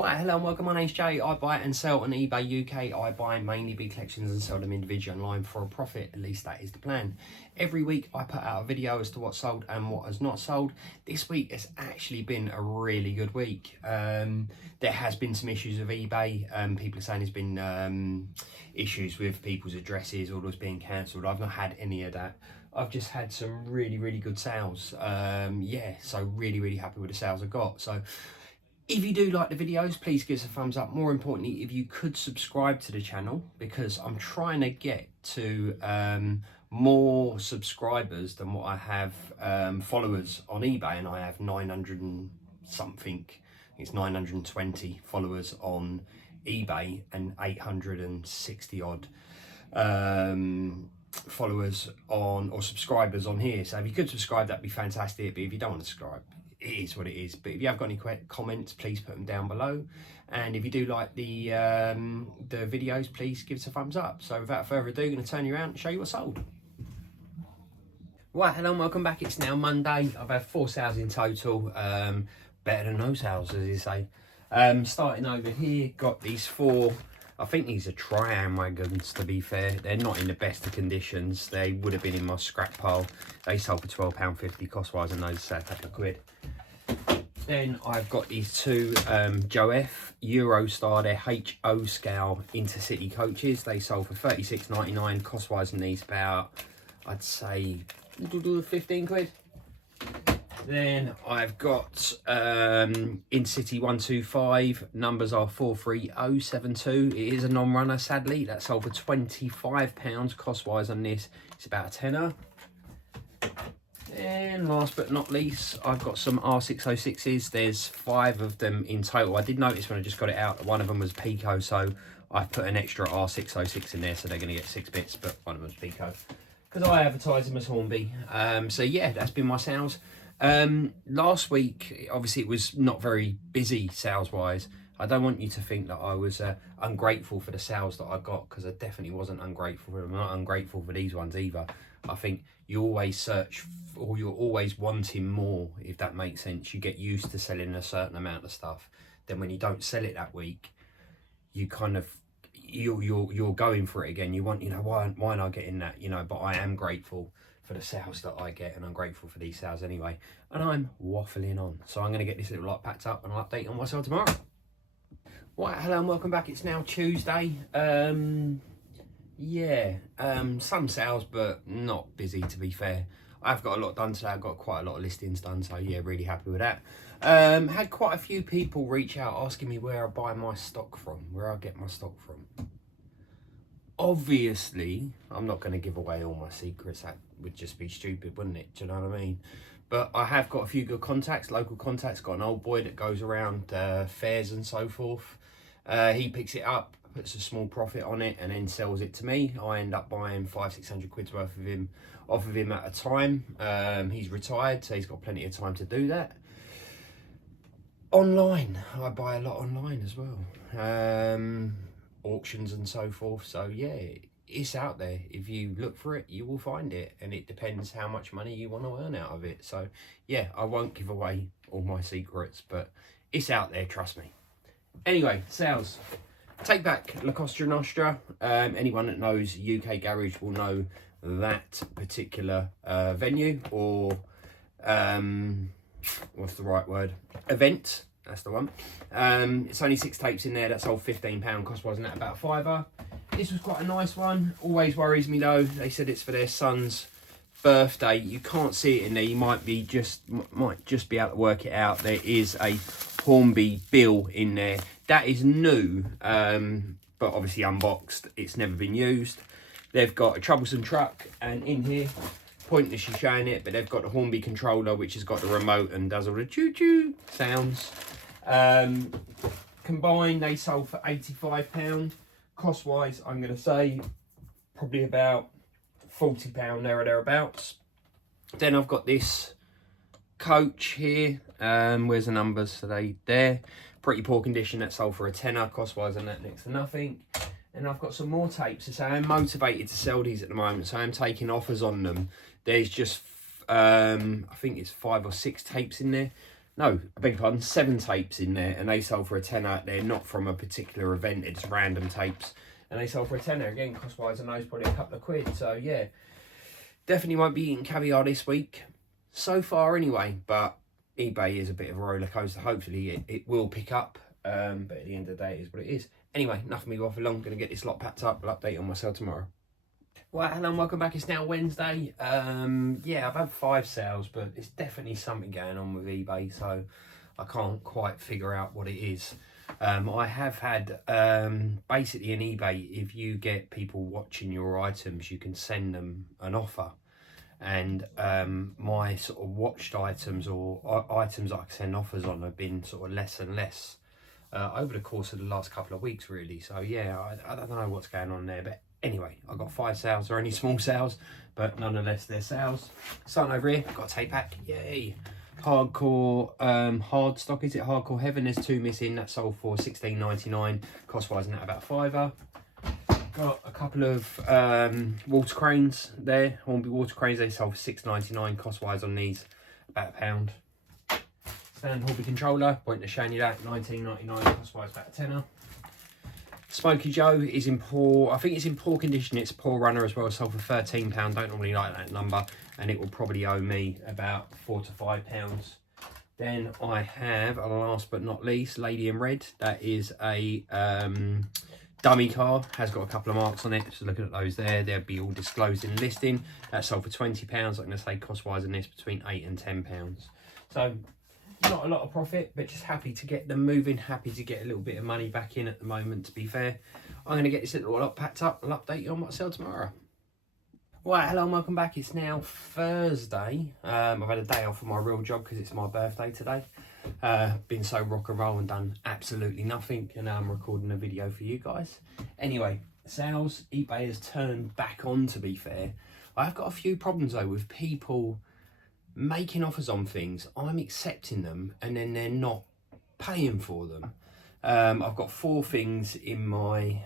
Right, hello and welcome. My name's Jay. I buy and sell on eBay UK. I buy mainly big collections and sell them individually online for a profit. At least that is the plan. Every week I put out a video as to what's sold and what has not sold. This week has actually been a really good week. There has been some issues with eBay. People are saying there's been issues with people's addresses, orders being cancelled. I've not had any of that. I've just had some really good sales. Yeah, so really happy with the sales I got. So if you do like the videos, please give us a thumbs up. More importantly, if you could subscribe to the channel, because I'm trying to get to more subscribers than what I have followers on eBay, and I have 900 and something. It's 920 followers on eBay and 860 odd followers on or subscribers on here. So if you could subscribe, that'd be fantastic. But if you don't want to subscribe, it is what it is. But if you have got any comments, please put them down below. And if you do like the videos, please give us a thumbs up. So without further ado, I'm going to turn you around and show you what's sold. Right, hello and welcome back. It's now Monday. I've had 4 sales in total. Better than no sales, as you say. Starting over here, got these 4. I think these are Tri-Am wagons, to be fair. They're not in the best of conditions. They would have been in my scrap pile. They sold for £12.50 cost-wise, and those are £7. Then I've got these 2 Joe F Eurostar, they're HO scale intercity coaches. They sold for £36.99 cost-wise, and these about, I'd say, 15 quid. Then I've got Intercity 125, numbers are 43072. It is a non-runner, sadly. That sold for £25 cost-wise on this. It's about a tenner. And last but not least, I've got some R606s. There's 5 of them in total. I did notice when I just got it out that one of them was Pico, so I've put an extra R606 in there, so they're going to get 6 bits, but one of them's Pico, because I advertise them as Hornby. So yeah, that's been my sales. Last week, obviously it was not very busy sales wise. I don't want you to think that I was ungrateful for the sales that I got, because I definitely wasn't ungrateful for them. I'm not ungrateful for these ones either. I think you always search or you're always wanting more, if that makes sense. You get used to selling a certain amount of stuff, then when you don't sell it that week, you kind of you're going for it again. You want, you know, why am I getting that, you know? But I am grateful for the sales that I get, and I'm grateful for these sales anyway. And I'm waffling on, so I'm going to get this little lot packed up and I'll update on what I sell tomorrow. Right, hello and welcome back. It's now Tuesday. Yeah, some sales, but not busy, to be fair. I've got a lot done today. I've got quite a lot of listings done, so yeah, really happy with that. Had quite a few people reach out asking me where I buy my stock from, where I get my stock from. Obviously, I'm not going to give away all my secrets. That would just be stupid, wouldn't it? Do you know what I mean? But I have got a few good contacts, local contacts. Got an old boy that goes around fairs and so forth. He picks it up, puts a small profit on it, and then sells it to me. I end up buying 500-600 quid's worth of him off of him at a time. He's retired, so he's got plenty of time to do that. Online, I buy a lot online as well. Auctions and so forth. So yeah, it's out there. If you look for it, you will find it, and it depends how much money you want to earn out of it. So yeah, I won't give away all my secrets, but it's out there, trust me. Anyway, sales. Take back La Costa Nostra. Anyone that knows UK Garage will know that particular venue, or what's the right word? Event. That's the one. It's only 6 tapes in there. That sold £15. Cost wasn't that about £5. This was quite a nice one. Always worries me though. They said it's for their son's birthday. You can't see it in there. You might just be able to work it out. There is a Hornby bill in there. That is new, but obviously unboxed. It's never been used. They've got a troublesome truck, and in here, pointlessly showing it, but they've got the Hornby controller, which has got the remote and does all the choo-choo sounds. Combined, they sold for £85. Cost-wise, I'm going to say probably about £40 there or thereabouts. Then I've got this coach here. Where's the numbers? So there. Pretty poor condition. That sold for a tenner. Cost-wise on that, next to nothing. And I've got some more tapes. So I'm motivated to sell these at the moment, so I'm taking offers on them. There's just I think it's 5 or 6 tapes in there. no, I beg your pardon, 7 tapes in there, and they sold for a tenner. They're not from a particular event, it's random tapes, and they sold for a tenner. Again, cost-wise, I know it's probably a couple of quid, so yeah. Definitely won't be eating caviar this week, so far anyway, but eBay is a bit of a roller coaster. Hopefully it will pick up, but at the end of the day, it is what it is. Anyway, enough of me waffling on. Going to get this lot packed up. I'll update on myself tomorrow. Well, hello and welcome back. It's now Wednesday. Yeah, I've had 5 sales, but it's definitely something going on with eBay, so I can't quite figure out what it is. I have had basically in eBay, if you get people watching your items, you can send them an offer. And my sort of watched items or items I can send offers on have been sort of less and less over the course of the last couple of weeks, really. So yeah, I don't know what's going on there, but anyway, I've got 5 sales. They're only small sales, but nonetheless, they're sales. Starting over here, I've got a tape pack. Yay! Hardcore hard stock, is it? Hardcore Heaven. There's 2 missing. That sold for $16.99. Cost wise, that about $5. Got a couple of water cranes there. Hornby water cranes. They sold for $6.99. Cost wise on these, about £1. Stand Hornby controller. Point to showing you that. $19.99. Cost wise about a tenner. Smoky Joe is in poor, I think it's in poor condition. It's a poor runner as well, sold for £13. Don't normally like that number, and it will probably owe me about £4 to £5. Then I have, last but not least, Lady in Red. That is a dummy car, has got a couple of marks on it. Just looking at those there, they'll be all disclosed in listing. That sold for £20. I'm going to say cost wise in this between £8 and £10. So not a lot of profit, but just happy to get them moving, happy to get a little bit of money back in at the moment, to be fair. I'm going to get this little lot packed up. I'll update you on what I sell tomorrow. Right, hello and welcome back. It's now Thursday. I've had a day off from my real job because it's my birthday today. Been so rock and roll and done absolutely nothing, and now I'm recording a video for you guys. Anyway, sales, eBay has turned back on, to be fair. I've got a few problems though with people making offers on things. I'm accepting them and then they're not paying for them. I've got 4 things in my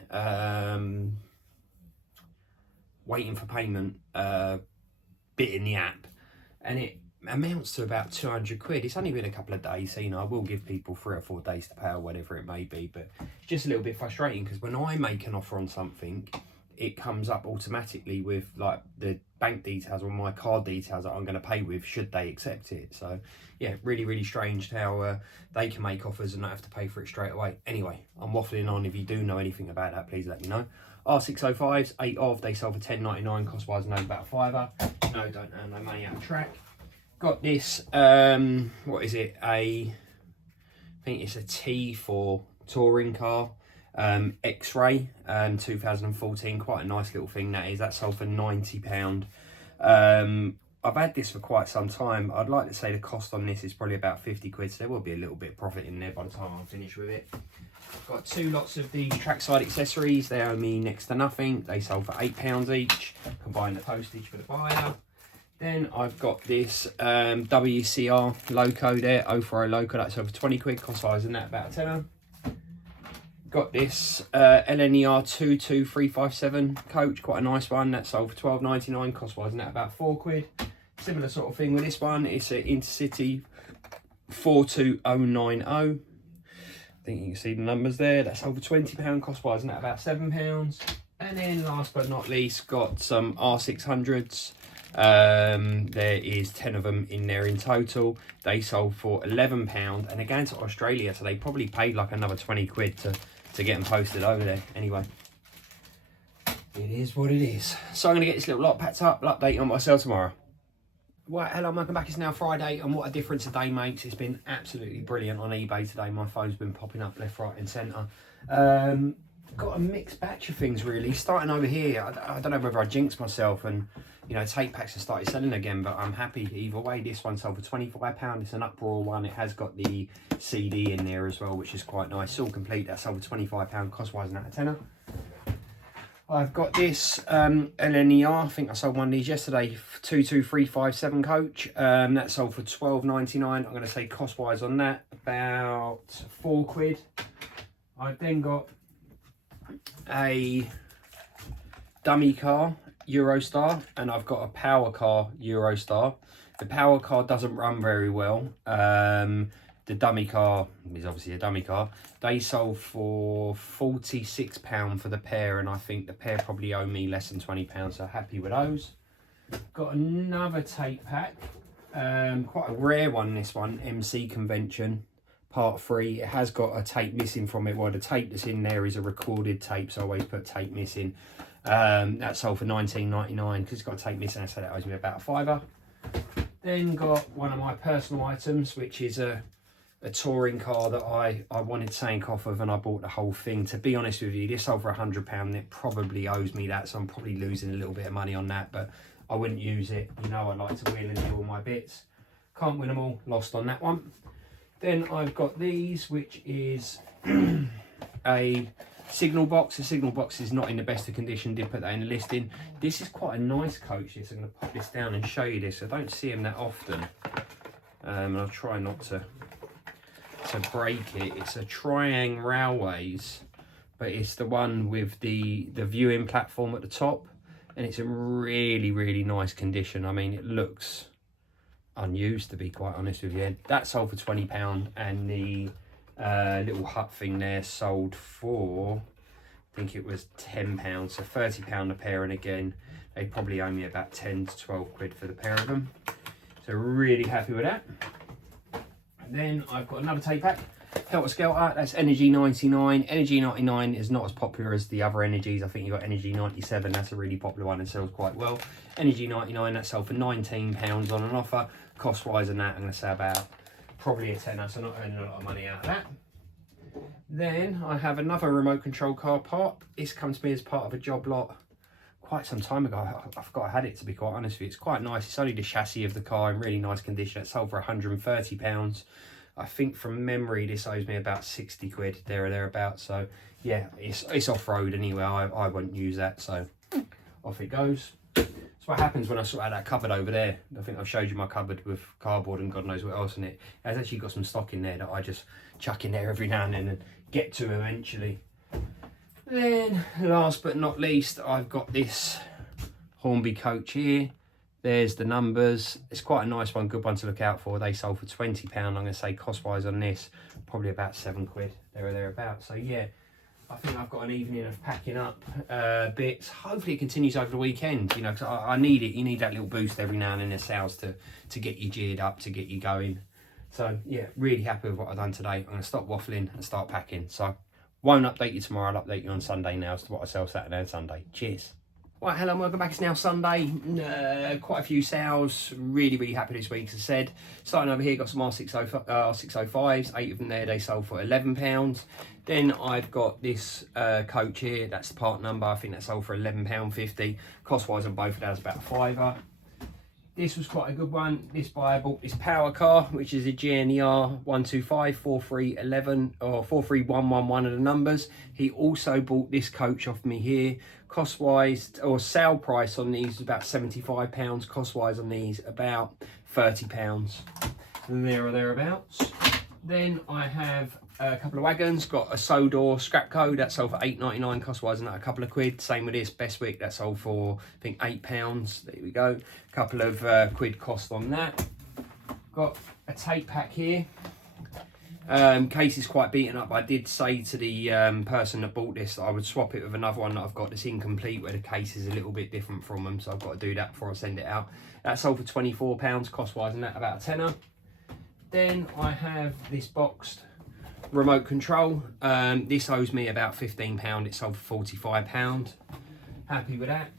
waiting for payment bit in the app, and it amounts to about 200 quid. It's only been a couple of days, so you know, I will give people 3 or 4 days to pay or whatever it may be, but it's just a little bit frustrating because when I make an offer on something, it comes up automatically with like the bank details or my card details that I'm going to pay with should they accept it. So yeah, really strange how they can make offers and not have to pay for it straight away. Anyway, I'm waffling on. If you do know anything about that, please let me know. R605s, 8 of, they sold for $10.99. Cost wise, no, about a £5. No, don't earn no money out of track. Got this, what is it? I think it's a T4 touring car. X-Ray 2014, quite a nice little thing that is. That sold for £90. I've had this for quite some time. I'd like to say the cost on this is probably about 50 quid, so there will be a little bit of profit in there by the time I'm finished with it. Got 2 lots of these trackside accessories. They owe me next to nothing. They sold for £8 each. Combine the postage for the buyer. Then I've got this WCR Loco there, 040 Loco. That sold for 20 quid. Cost wise in that about a tenner. Got this LNER 22357 coach, quite a nice one. That sold for £12.99. Cost wise in that about 4 quid. Similar sort of thing with this one. It's an Intercity 42090. I think you can see the numbers there. That's sold for £20. Cost wise in that about £7. And then last but not least, got some R600s. There is 10 of them in there in total. They sold for £11, and again to Australia, so they probably paid like another 20 quid to get them posted over there. Anyway, it is what it is. So I'm going to get this little lot packed up. I'll update you on what I sell tomorrow. Right, hello, welcome back. It's now Friday, and what a difference a day makes. It's been absolutely brilliant on eBay today. My phone's been popping up left, right and centre. Got a mixed batch of things really. Starting over here, I don't know whether I jinxed myself and, you know, tape packs have started selling again, but I'm happy either way. This one sold for £25. It's an uproar one. It has got the CD in there as well, which is quite nice. It's all complete. That sold for £25. Cost wise out of tenner. I've got this LNER. I think I sold one of these yesterday. 22357 coach. That sold for £12.99. I'm going to say cost wise on that about 4 quid. I've then got a dummy car Eurostar, and I've got a power car Eurostar. The power car doesn't run very well. the dummy car is obviously a dummy car. They sold for £46 for the pair, and I think the pair probably owe me less than £20, so happy with those. Got another tape pack, quite a rare one, this one, MC Convention Part 3. It has got a tape missing from it. Well, the tape that's in there is a recorded tape, so I always put tape missing. That sold for £19.99 because it's got a tape missing, so that owes me about a £5. Then got one of my personal items, which is a touring car that I wanted to take off of, and I bought the whole thing. To be honest with you, this sold for £100 and it probably owes me that, so I'm probably losing a little bit of money on that, but I wouldn't use it. You know, I like to wheel and deal all my bits. Can't win them all, lost on that one. Then I've got these, which is a signal box. The signal box is not in the best of condition, did put that in the listing. This is quite a nice coach. I'm going to pop this down and show you this. I don't see them that often, and I'll try not to break it. It's a Triang Railways, but it's the one with the viewing platform at the top, and it's in really nice condition. I mean, it looks unused, to be quite honest with you. That sold for £20, and the little hut thing there sold for, I think it was £10, so £30 a pair, and again they probably owe me about 10 to 12 quid for the pair of them, so really happy with that. And then I've got another tape pack, Helter Skelter. That's Energy 99. Energy 99 is not as popular as the other Energies. I think you've got Energy 97, that's a really popular one and sells quite well. Energy 99, that sold for £19 on an offer. Cost wise on that, I'm going to say about probably a tenner, so not earning a lot of money out of that. Then I have another remote control car part. This comes to me as part of a job lot quite some time ago. I forgot I had it, to be quite honest with you. It's quite nice. It's only the chassis of the car in really nice condition. It sold for £130. I think from memory this owes me about 60 quid, there or thereabouts. So yeah, it's off-road anyway. I won't use that, so off it goes. That's what happens when I sort out that cupboard over there. I think I've showed you my cupboard with cardboard and God knows what else in it. It has actually got some stock in there that I just chuck in there every now and then and get to eventually. Then last but not least, I've got this Hornby coach here. There's the numbers. It's quite a nice one, good one to look out for. They sold for £20. I'm going to say cost wise on this, probably about 7 quid, there or thereabouts. So yeah, I think I've got an evening of packing up bits. Hopefully it continues over the weekend, you know, because I need it. You need that little boost every now and then in sales to get you geared up, to get you going. So yeah, really happy with what I've done today. I'm going to stop waffling and start packing. So won't update you tomorrow. I'll update you on Sunday now as to what I sell Saturday and Sunday. Cheers. Right, hello and welcome back. It's now Sunday. Quite a few sales. Really happy this week, as I said. Starting over here, got some R605s. 8 of them there. They sold for £11. Then I've got this coach here. That's the part number. I think that sold for £11.50. Cost-wise on both of those about a £5. This was quite a good one. This buyer bought this power car, which is a GNER 125 4311 or 43111 of the numbers. He also bought this coach off me here. Cost wise, or sale price on these is about £75. Cost wise on these about £30, there or thereabouts. Then I have a couple of wagons. Got a Sodor scrap code that sold for £8.99, cost wise, and that a couple of quid. Same with this Bestwick, that sold for I think £8. There we go. A couple of quid cost on that. Got a tape pack here. Case is quite beaten up. I did say to the person that bought this that I would swap it with another one that I've got that's incomplete, where the case is a little bit different from them, so I've got to do that before I send it out. That sold for £24, cost wise, and that about a tenner. Then I have this boxed remote control. This owes me about £15. It sold for £45. Happy with that.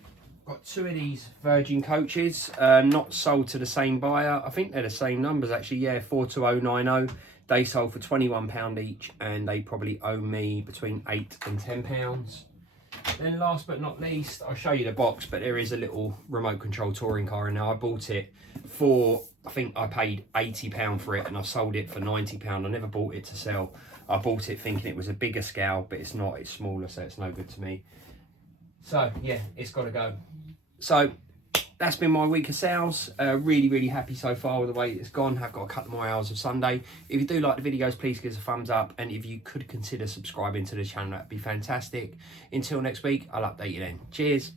Got 2 of these Virgin coaches, not sold to the same buyer. I think they're the same numbers actually, yeah, 42090. They sold for £21 each, and they probably owe me between £8 and £10. Then last but not least, I'll show you the box, but there is a little remote control touring car in there. I bought it for, I think I paid £80 for it, and I sold it for £90. I never bought it to sell. I bought it thinking it was a bigger scale, but it's not, it's smaller, so it's no good to me. So yeah, it's got to go. So that's been my week of sales. Really happy so far with the way it's gone. I've got a couple more hours of Sunday. If you do like the videos, please give us a thumbs up, and if you could consider subscribing to the channel, that'd be fantastic. Until next week, I'll update you then. Cheers.